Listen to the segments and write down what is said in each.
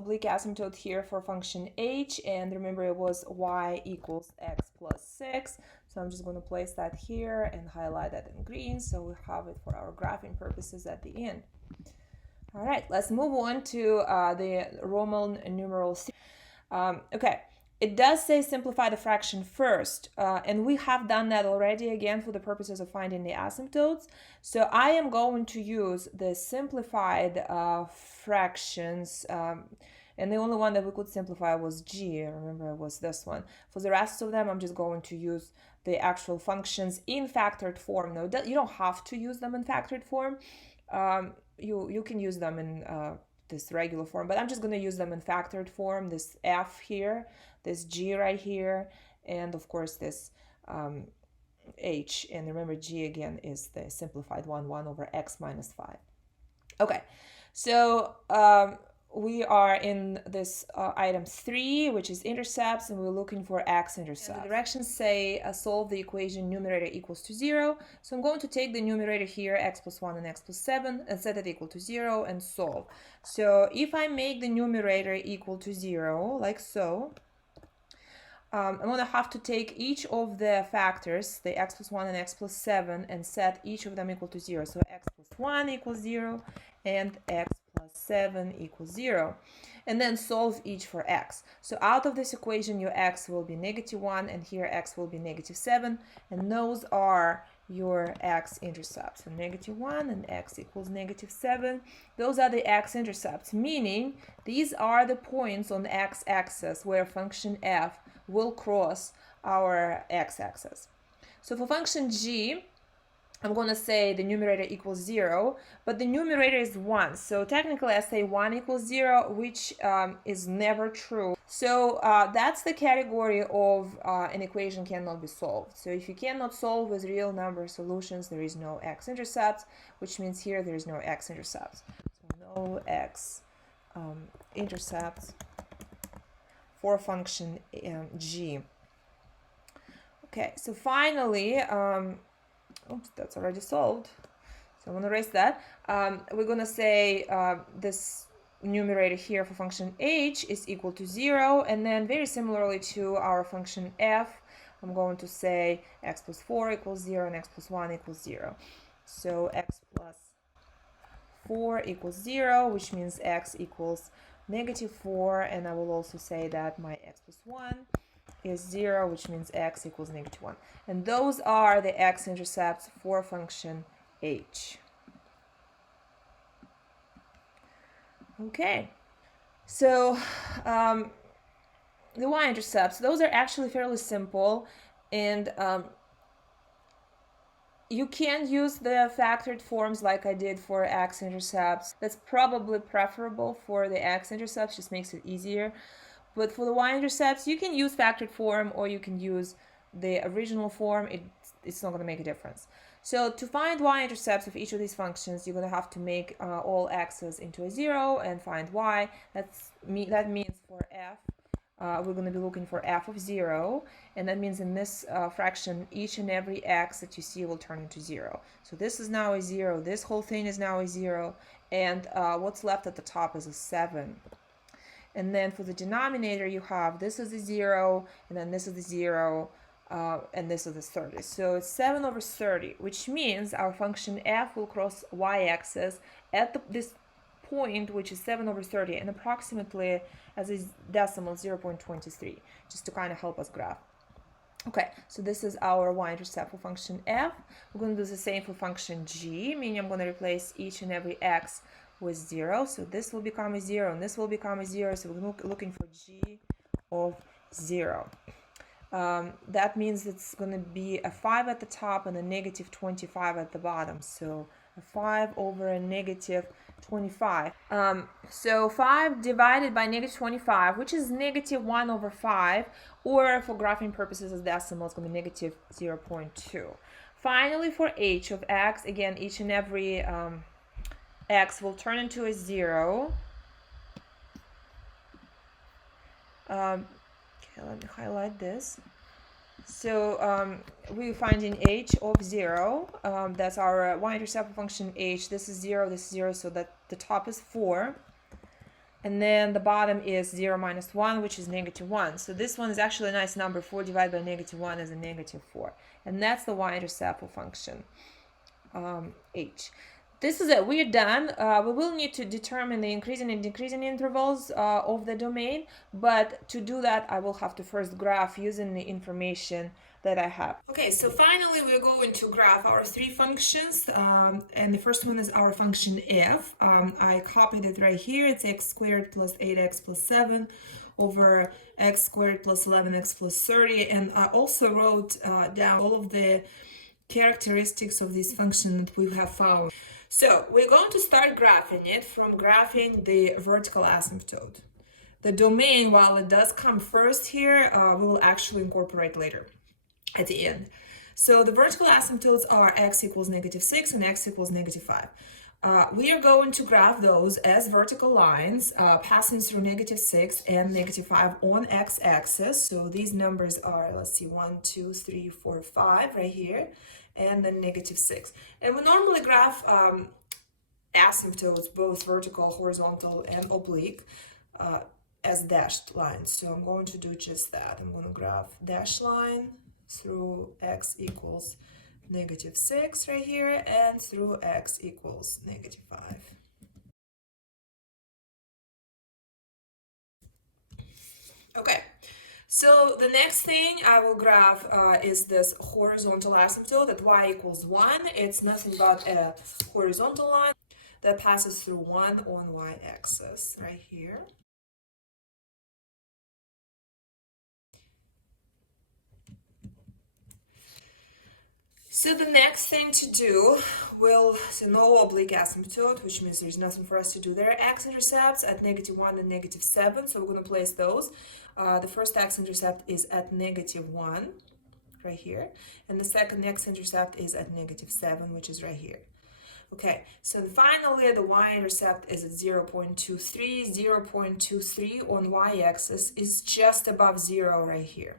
oblique asymptote here for function h, and remember it was y equals x plus 6. So I'm just going to place that here and highlight that in green so we have it for our graphing purposes at the end. All right, let's move on to the Roman numeral C. Okay, it does say simplify the fraction first, and we have done that already again for the purposes of finding the asymptotes. So I am going to use the simplified fractions, and the only one that we could simplify was g. Remember, it was this one. For the rest of them, I'm just going to use the actual functions in factored form. No, you don't have to use them in factored form. You can use them in this regular form, but I'm just going to use them in factored form. This f here, this g right here, and of course this h. And remember, g again is the simplified one, 1 over x minus 5. Okay, so we are in this item 3, which is intercepts, and we're looking for x-intercepts. And the directions say solve the equation numerator equals to 0. So I'm going to take the numerator here, x plus 1 and x plus 7, and set it equal to 0 and solve. So if I make the numerator equal to 0, like so, I'm going to have to take each of the factors, the x plus 1 and x plus 7, and set each of them equal to 0. So x plus 1 equals 0, and x plus 7 equals 0, and then solve each for x. So out of this equation, your x will be -1, and here x will be -7, and those are your x-intercepts. So -1 and x equals -7. Those are the x-intercepts, meaning these are the points on the x-axis where function f will cross our x-axis. So for function g, I'm going to say the numerator equals 0, but the numerator is 1. So technically I say 1 equals 0, which is never true. So that's the category of an equation cannot be solved. So if you cannot solve with real number solutions, there is no x-intercept, which means here there is no x-intercept. So no x-intercept for function g. Okay, so finally, oops, that's already solved. So I'm going to erase that. We're going to say this numerator here for function h is equal to 0. And then very similarly to our function f, I'm going to say x plus 4 equals 0 and x plus 1 equals 0. So x plus 4 equals 0, which means x equals -4. And I will also say that my x plus 1 is 0, which means x equals -1. And those are the x-intercepts for function h. Okay, so the y-intercepts, those are actually fairly simple, and you can use the factored forms like I did for x-intercepts. That's probably preferable for the x-intercepts, just makes it easier. But for the y-intercepts, you can use factored form or you can use the original form. It's not going to make a difference. So to find y-intercepts of each of these functions, you're going to have to make all x's into a 0 and find y. That means for f, we're going to be looking for f of 0. And that means in this fraction, each and every x that you see will turn into 0. So this is now a 0. This whole thing is now a 0. And what's left at the top is a 7. And then for the denominator, you have this is a 0, and then this is a 0, and this is a 30. So it's 7 over 30, which means our function f will cross y-axis at this point, which is 7 over 30, and approximately as a decimal 0.23, just to kind of help us graph. Okay, so this is our y-intercept for function f. We're going to do the same for function g, meaning I'm going to replace each and every x with 0. So this will become a 0 and this will become a 0. So we're looking for g of 0. That means it's going to be a 5 at the top and a -25 at the bottom. So a 5 over a -25. So 5 divided by -25, which is -1 over 5, or for graphing purposes as decimal, it's going to be -0.2. Finally, for h of x, again, each and every x will turn into a 0. Okay, let me highlight this. So we're finding h of 0. That's our y-intercept function h. This is 0, this is 0, so that the top is 4. And then the bottom is 0 minus 1, which is -1. So this one is actually a nice number. 4 divided by -1 is a -4. And that's the y-intercept function, h. This is it. We're done. We will need to determine the increasing and decreasing intervals of the domain. But to do that, I will have to first graph using the information that I have. Okay, so finally we're going to graph our three functions, and the first one is our function f. I copied it right here. It's x squared plus 8x plus 7 over x squared plus 11x plus 30, and I also wrote down all of the characteristics of this function that we have found. So we're going to start graphing it from graphing the vertical asymptote. The domain, while it does come first here, we will actually incorporate later at the end. So the vertical asymptotes are x equals -6 and x equals -5. We are going to graph those as vertical lines passing through -6 and -5 on x-axis. So these numbers are, let's see, 1, 2, 3, 4, 5 right here, and then -6. And we normally graph asymptotes, both vertical, horizontal, and oblique, as dashed lines. So I'm going to do just that. I'm going to graph dashed line through x equals -6 right here, and through x equals -5. Okay, so the next thing I will graph is this horizontal asymptote at y equals 1. It's nothing but a horizontal line that passes through 1 on y-axis right here. So the next thing to do so no oblique asymptote, which means there's nothing for us to do there. X-intercepts at -1 and -7, so we're going to place those. The first x-intercept is at -1, right here, and the second x-intercept is at -7, which is right here. Okay, so finally the y-intercept is at 0.23. 0.23 on y-axis is just above 0 right here.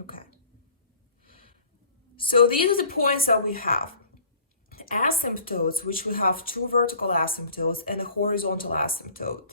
Okay. So these are the points that we have. Asymptotes, which we have two vertical asymptotes and a horizontal asymptote,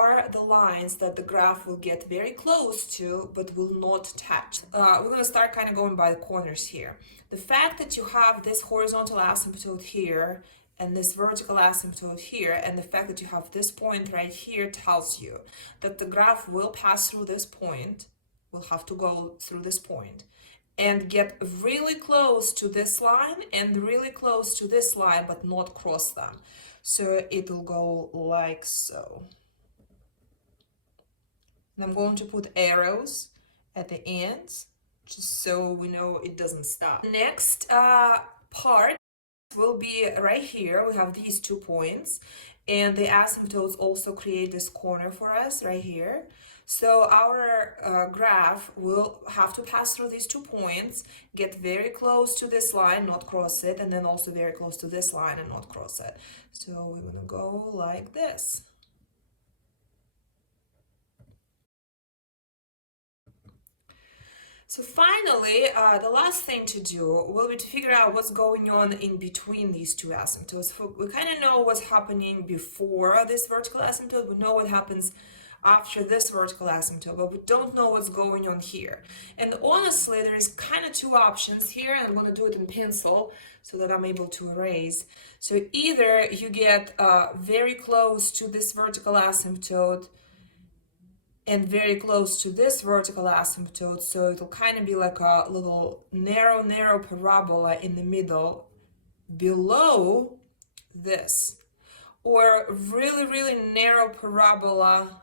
are the lines that the graph will get very close to but will not touch. We're going to start kind of going by the corners here. The fact that you have this horizontal asymptote here and this vertical asymptote here, and the fact that you have this point right here tells you that the graph will pass through this point, will have to go through this point, and get really close to this line and really close to this line, but not cross them. So it will go like so. And I'm going to put arrows at the ends, just so we know it doesn't stop. The next part will be right here. We have these 2 points, and the asymptotes also create this corner for us right here. So our graph will have to pass through these 2 points, get very close to this line, not cross it, and then also very close to this line and not cross it. So we're going to go like this. So finally, the last thing to do will be to figure out what's going on in between these two asymptotes. We kind of know what's happening before this vertical asymptote. We know what happens after this vertical asymptote, but we don't know what's going on here. And honestly, there is kind of 2 options here. I'm going to do it in pencil so that I'm able to erase. So either you get very close to this vertical asymptote and very close to this vertical asymptote, so it'll kind of be like a little narrow parabola in the middle below this, or really narrow parabola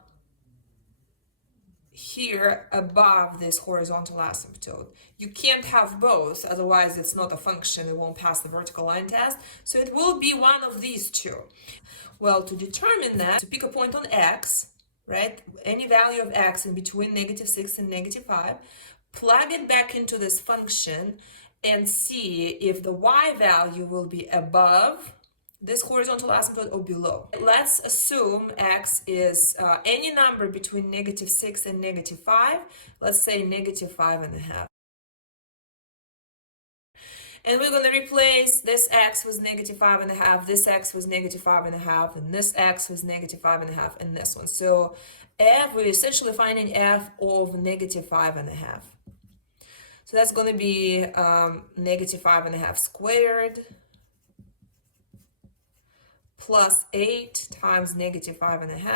here above this horizontal asymptote. You can't have both, otherwise it's not a function, it won't pass the vertical line test, so it will be one of these 2. Well, to determine that, to pick a point on x, right? Any value of x in between -6 and -5, plug it back into this function and see if the y value will be above this horizontal asymptote or below. Let's assume x is any number between -6 and -5. Let's say -5.5. And we're going to replace this x with negative 5.5, this x was negative 5.5, and this x was negative 5.5, and this one. So f, we're essentially finding f of negative 5.5. So that's going to be negative 5.5 squared plus 8 times negative 5.5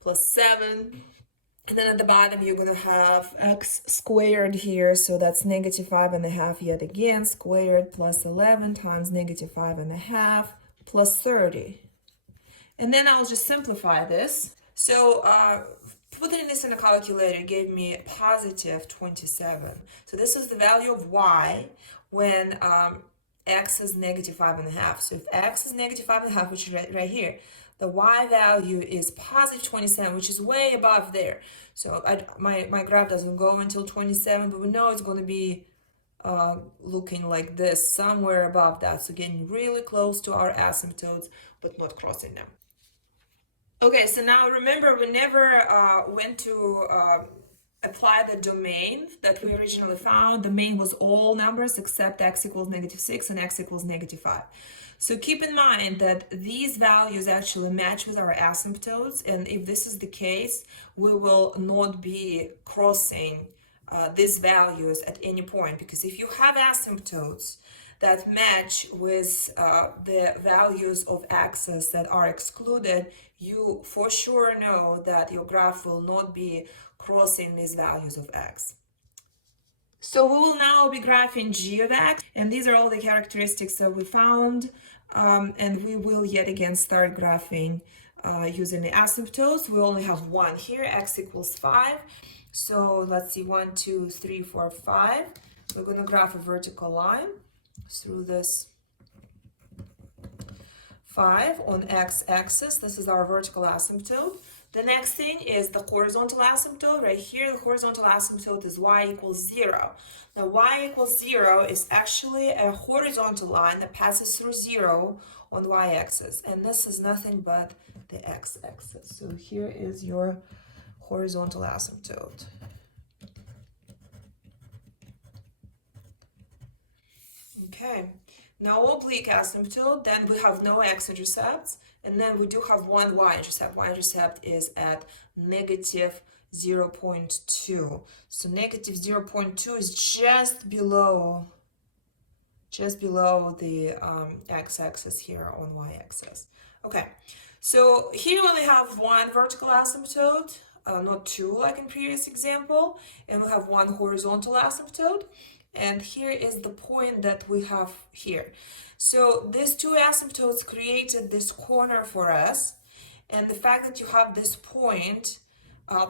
plus 7. And then at the bottom, you're going to have x squared here. So that's negative 5.5 yet again, squared plus 11 times negative 5.5 plus 30. And then I'll just simplify this. So putting this in a calculator gave me positive 27. So this is the value of y when x is negative 5.5. So if x is negative 5.5, which is right here, the y value is positive 27, which is way above there. So my graph doesn't go until 27, but we know it's going to be looking like this, somewhere above that. So getting really close to our asymptotes, but not crossing them. Okay, so now remember, we never went to apply the domain that we originally found. The domain was all numbers except x equals negative 6 and x equals negative 5. So keep in mind that these values actually match with our asymptotes, and if this is the case, we will not be crossing these values at any point, because if you have asymptotes that match with the values of x's that are excluded, you for sure know that your graph will not be crossing these values of x. So we will now be graphing g of x, and these are all the characteristics that we found, and we will yet again start graphing using the asymptotes. We only have one here, x equals 5. So let's see, 1, 2, 3, 4, 5. We're going to graph a vertical line through this 5 on x-axis. This is our vertical asymptote. The next thing is the horizontal asymptote. Right here, the horizontal asymptote is y equals 0. Now, y equals 0 is actually a horizontal line that passes through 0 on y-axis. And this is nothing but the x-axis. So here is your horizontal asymptote. Okay, now oblique asymptote, then we have no x-intercepts, and then we do have one y-intercept. Y-intercept is at negative 0.2. So negative 0.2 is just below the x-axis here on y-axis. Okay, so here we only have one vertical asymptote, not two like in previous example, and we have one horizontal asymptote. And here is the point that we have here. So these two asymptotes created this corner for us. And the fact that you have this point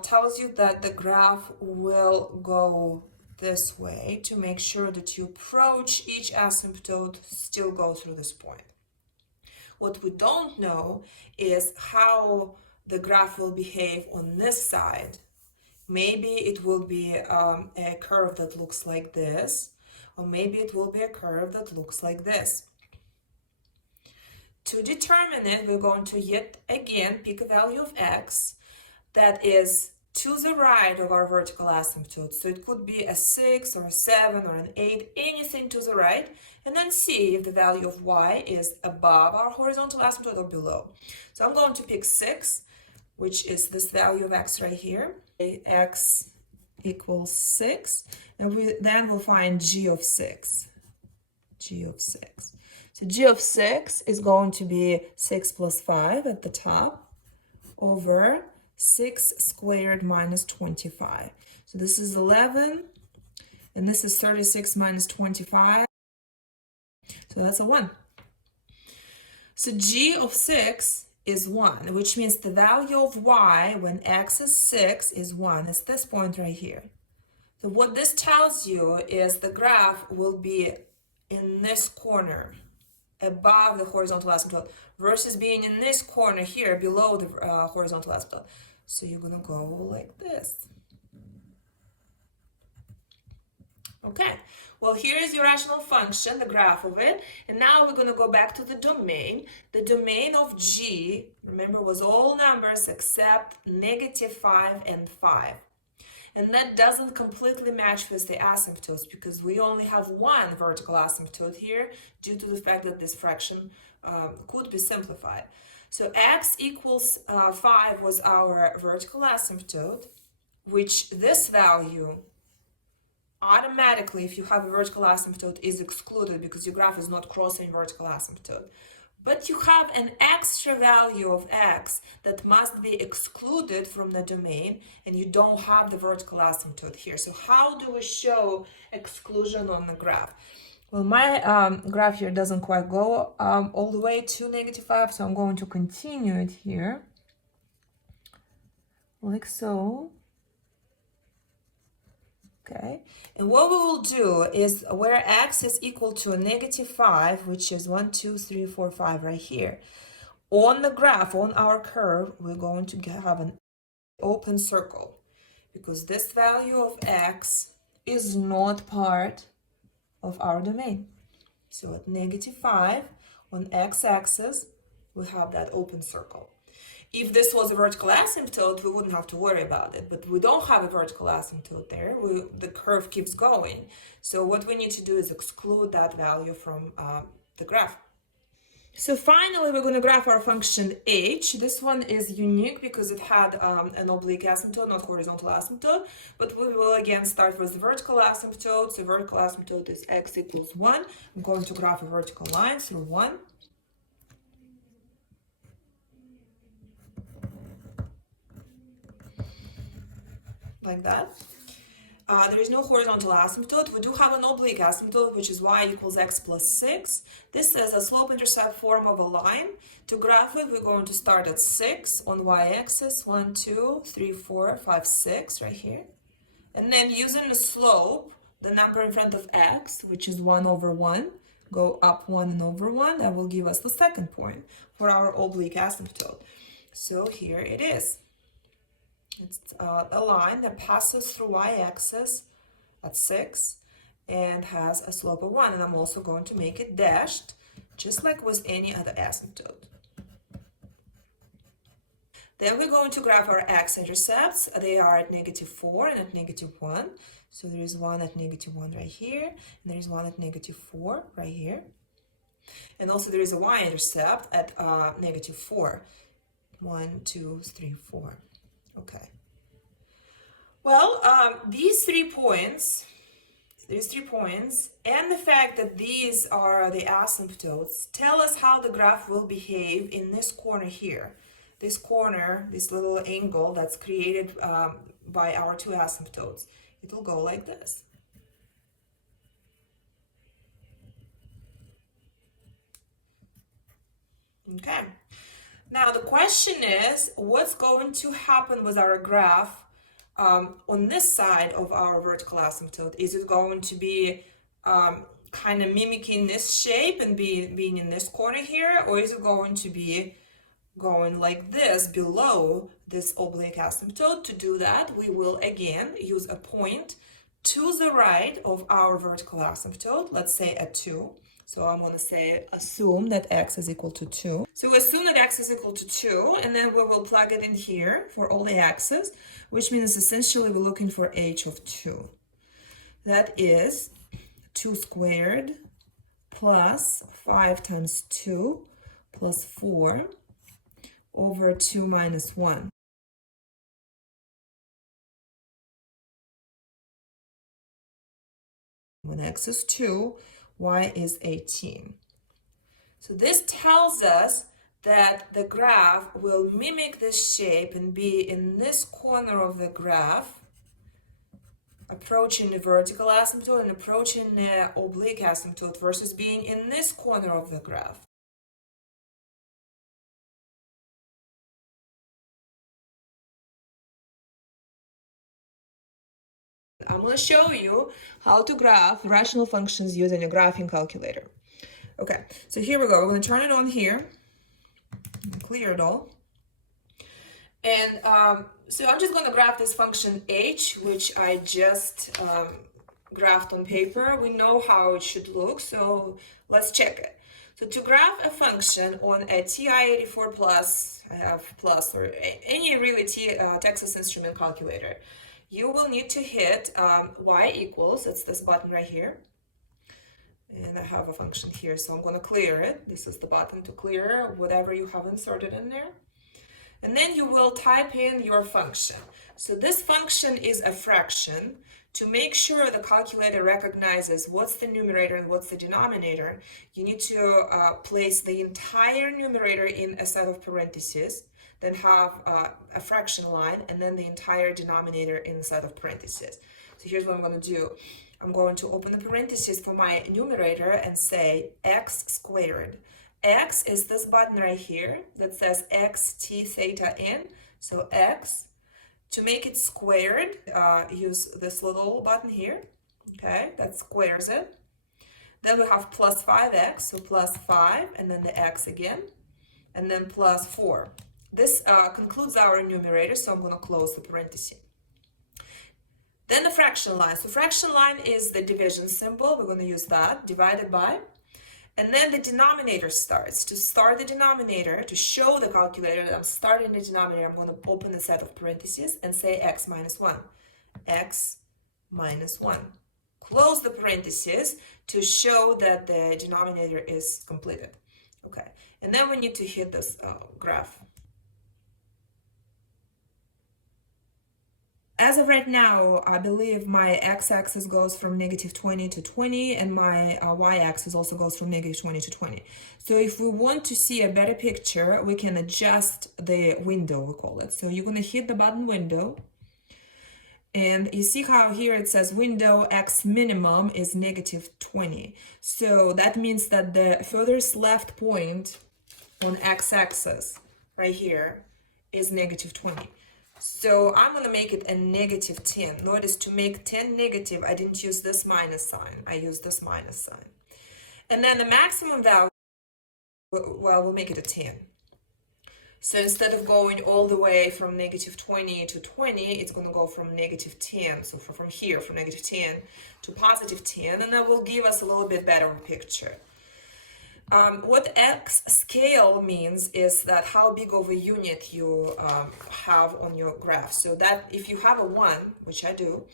tells you that the graph will go this way to make sure that you approach each asymptote, still go through this point. What we don't know is how the graph will behave on this side. Maybe it will be a curve that looks like this, or maybe it will be a curve that looks like this. To determine it, we're going to yet again pick a value of x that is to the right of our vertical asymptote. So it could be a 6 or a 7 or an 8, anything to the right, and then see if the value of y is above our horizontal asymptote or below. So I'm going to pick 6, which is this value of x right here. X equals 6, and then we'll find g of 6. G of 6. So g of 6 is going to be 6 plus 5 at the top over 6 squared minus 25. So this is 11, and this is 36 minus 25. So that's a 1. So g of 6 is 1, which means the value of y when x is 6 is 1. It's this point right here. So what this tells you is the graph will be in this corner above the horizontal asymptote versus being in this corner here below the horizontal asymptote. So you're going to go like this. Okay, well, here is your rational function, the graph of it. And now we're going to go back to the domain. The domain of g, remember, was all numbers except negative 5 and 5. And that doesn't completely match with the asymptotes because we only have one vertical asymptote here due to the fact that this fraction could be simplified. So x equals 5 was our vertical asymptote, which this value automatically, if you have a vertical asymptote, is excluded because your graph is not crossing vertical asymptote. But you have an extra value of x that must be excluded from the domain, and you don't have the vertical asymptote here. So how do we show exclusion on the graph? Well, my graph here doesn't quite go all the way to -5, so I'm going to continue it here, like so. Okay, and what we will do is where x is equal to a -5, which is 1, 2, 3, 4, 5 right here, on the graph, on our curve, we're going to have an open circle because this value of x is not part of our domain. So at -5 on x-axis, we have that open circle. If this was a vertical asymptote, we wouldn't have to worry about it, but we don't have a vertical asymptote there. The curve keeps going. So what we need to do is exclude that value from the graph. So finally, we're going to graph our function h. This one is unique because it had an oblique asymptote, not horizontal asymptote. But we will again start with the vertical asymptote. So vertical asymptote is x equals 1. I'm going to graph a vertical line through 1. Like that. There is no horizontal asymptote. We do have an oblique asymptote, which is y equals x plus 6. This is a slope-intercept form of a line. To graph it, we're going to start at 6 on y-axis. 1, 2, 3, 4, 5, 6 right here. And then using the slope, the number in front of x, which is 1 over 1, go up 1 and over 1. That will give us the second point for our oblique asymptote. So here it is. It's a line that passes through y-axis at 6 and has a slope of 1. And I'm also going to make it dashed, just like with any other asymptote. Then we're going to graph our x-intercepts. They are at -4 and at -1. So there is one at -1 right here, and there is one at -4 right here. And also there is a y-intercept at -4. 1, 2, 3, 4. Okay. Well, these 3 points, and the fact that these are the asymptotes tell us how the graph will behave in this corner here. This corner, this little angle that's created by our 2 asymptotes. It will go like this. Okay. Now the question is, what's going to happen with our graph on this side of our vertical asymptote? Is it going to be kind of mimicking this shape and being in this corner here, or is it going to be going like this below this oblique asymptote? To do that, we will again use a point to the right of our vertical asymptote, let's say at 2. So I'm going to say assume that x is equal to 2. So assume that x is equal to 2, and then we will plug it in here for all the x's, which means essentially we're looking for h of 2. That is 2 squared plus 5 times 2 plus 4 over 2 minus 1. When x is 2, y is 18. So this tells us that the graph will mimic this shape and be in this corner of the graph, approaching the vertical asymptote and approaching the oblique asymptote versus being in this corner of the graph. I'm going to show you how to graph rational functions using a graphing calculator. Okay, so here we go. We're going to turn it on here, clear it all. And so I'm just going to graph this function h, which I just graphed on paper. We know how it should look, so let's check it. So to graph a function on a TI-84 Plus, I have Plus, or any really Texas Instrument calculator, you will need to hit y equals, it's this button right here. And I have a function here, so I'm going to clear it. This is the button to clear whatever you have inserted in there. And then you will type in your function. So this function is a fraction. To make sure the calculator recognizes what's the numerator and what's the denominator, you need to place the entire numerator in a set of parentheses, then have a fraction line, and then the entire denominator in a set of parentheses. So here's what I'm going to do. I'm going to open the parentheses for my numerator and say x squared. X is this button right here that says x t theta n. So x, to make it squared, use this little button here. Okay, that squares it. Then we have plus 5x, so plus 5, and then the x again, and then plus 4. This concludes our numerator, so I'm going to close the parenthesis. Then the fraction line. So fraction line is the division symbol. We're going to use that, divided by. And then the denominator starts. To start the denominator, to show the calculator that I'm starting the denominator, I'm going to open the set of parentheses and say x minus 1. X minus 1. Close the parentheses to show that the denominator is completed. Okay, and then we need to hit this graph. As of right now, I believe my x-axis goes from negative 20 to 20, and my y-axis also goes from negative 20 to 20. So if we want to see a better picture, we can adjust the window, we call it. So you're going to hit the button window, and you see how here it says window x minimum is negative 20. So that means that the furthest left point on x-axis right here is negative 20. So I'm going to make it a negative 10. Notice to make 10 negative, I didn't use this minus sign. I used this minus sign. And then the maximum value, well, we'll make it a 10. So instead of going all the way from negative 20 to 20, it's going to go from negative 10. So from here, from negative 10 to positive 10, and that will give us a little bit better picture. What x scale means is that how big of a unit you have on your graph. So that if you have a 1, which I do,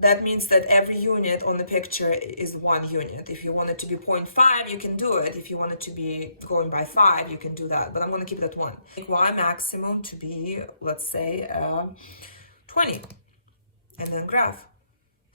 that means that every unit on the picture is 1 unit. If you want it to be 0.5, you can do it. If you want it to be going by 5, you can do that. But I'm going to keep it at 1. Make y maximum to be, let's say, 20. And then graph.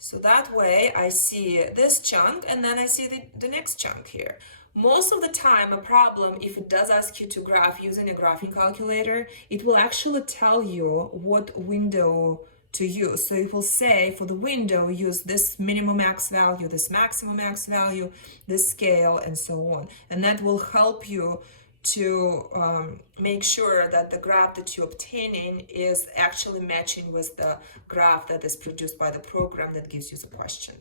So that way I see this chunk, and then I see the next chunk here. Most of the time, a problem, if it does ask you to graph using a graphing calculator, it will actually tell you what window to use. So it will say for the window, use this minimum max value, this maximum max value, this scale, and so on. And that will help you to make sure that the graph that you're obtaining is actually matching with the graph that is produced by the program that gives you the question.